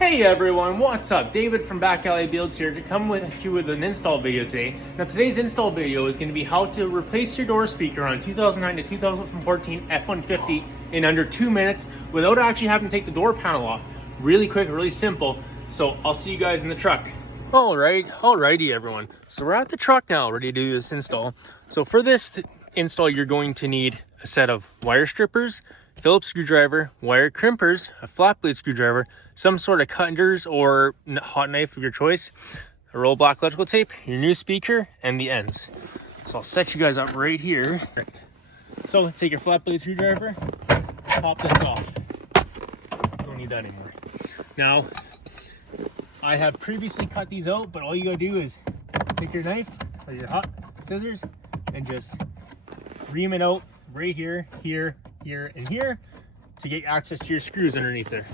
Hey everyone, what's up? David from Back Alley Builds here to come with you with an install video today. Now today's install video is going to be how to replace your door speaker on 2009 to 2014 F150 in under 2 minutes without actually having to take the door panel off. Really quick, really simple. So I'll see you guys in the truck. Alrighty everyone. So we're at the truck now, ready to do this install. So for this install, you're going to need a set of wire strippers, Phillips screwdriver, wire crimpers, a flat blade screwdriver, some sort of cutters or hot knife of your choice, a roll of black electrical tape, your new speaker, and the ends. So I'll set you guys up right here. So take your flat blade screwdriver, pop this off. Don't need that anymore. Now, I have previously cut these out, but all you gotta do is take your knife or your hot scissors and just ream it out right here, here, and here to get access to your screws underneath there.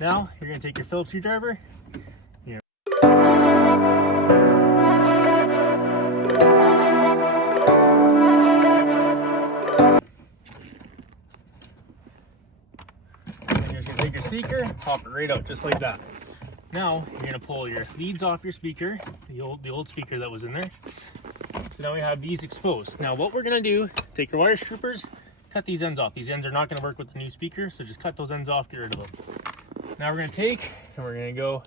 Now you're going to take your Phillips screwdriver. There and you're just going to take your speaker, pop it right out just like that. Now you're going to pull your leads off your speaker, the old speaker that was in there. So now we have these exposed. Now what we're going to do, take your wire strippers, cut these ends off. These ends are not going to work with the new speaker, so just cut those ends off, get rid of them. Now we're going to take and we're going to go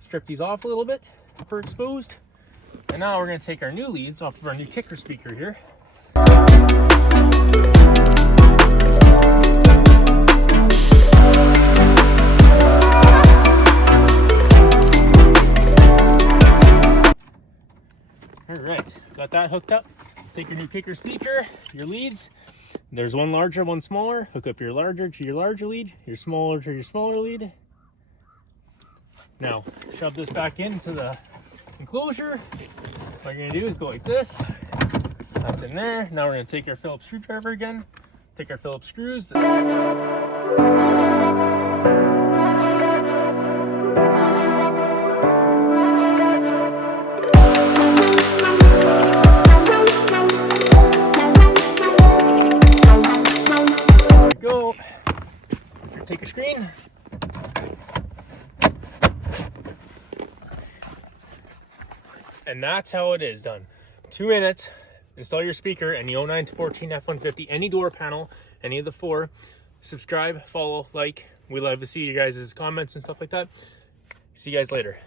strip these off a little bit for exposed. And now we're going to take our new leads off of our new kicker speaker here. All right, got that hooked up. Take your new kicker speaker, your leads. There's one larger, one smaller. Hook up your larger to your larger lead, your smaller to your smaller lead. Now, shove this back into the enclosure. What you're gonna do is go like this. That's in there. Now we're gonna take our Phillips screwdriver again, take our Phillips screws. Go. Take your screen. And that's how it is done. 2 minutes, install your speaker and the 09 to 14 F150, any door panel, any of the four. Subscribe, follow, like. We love to see you guys' comments and stuff like that. See you guys later.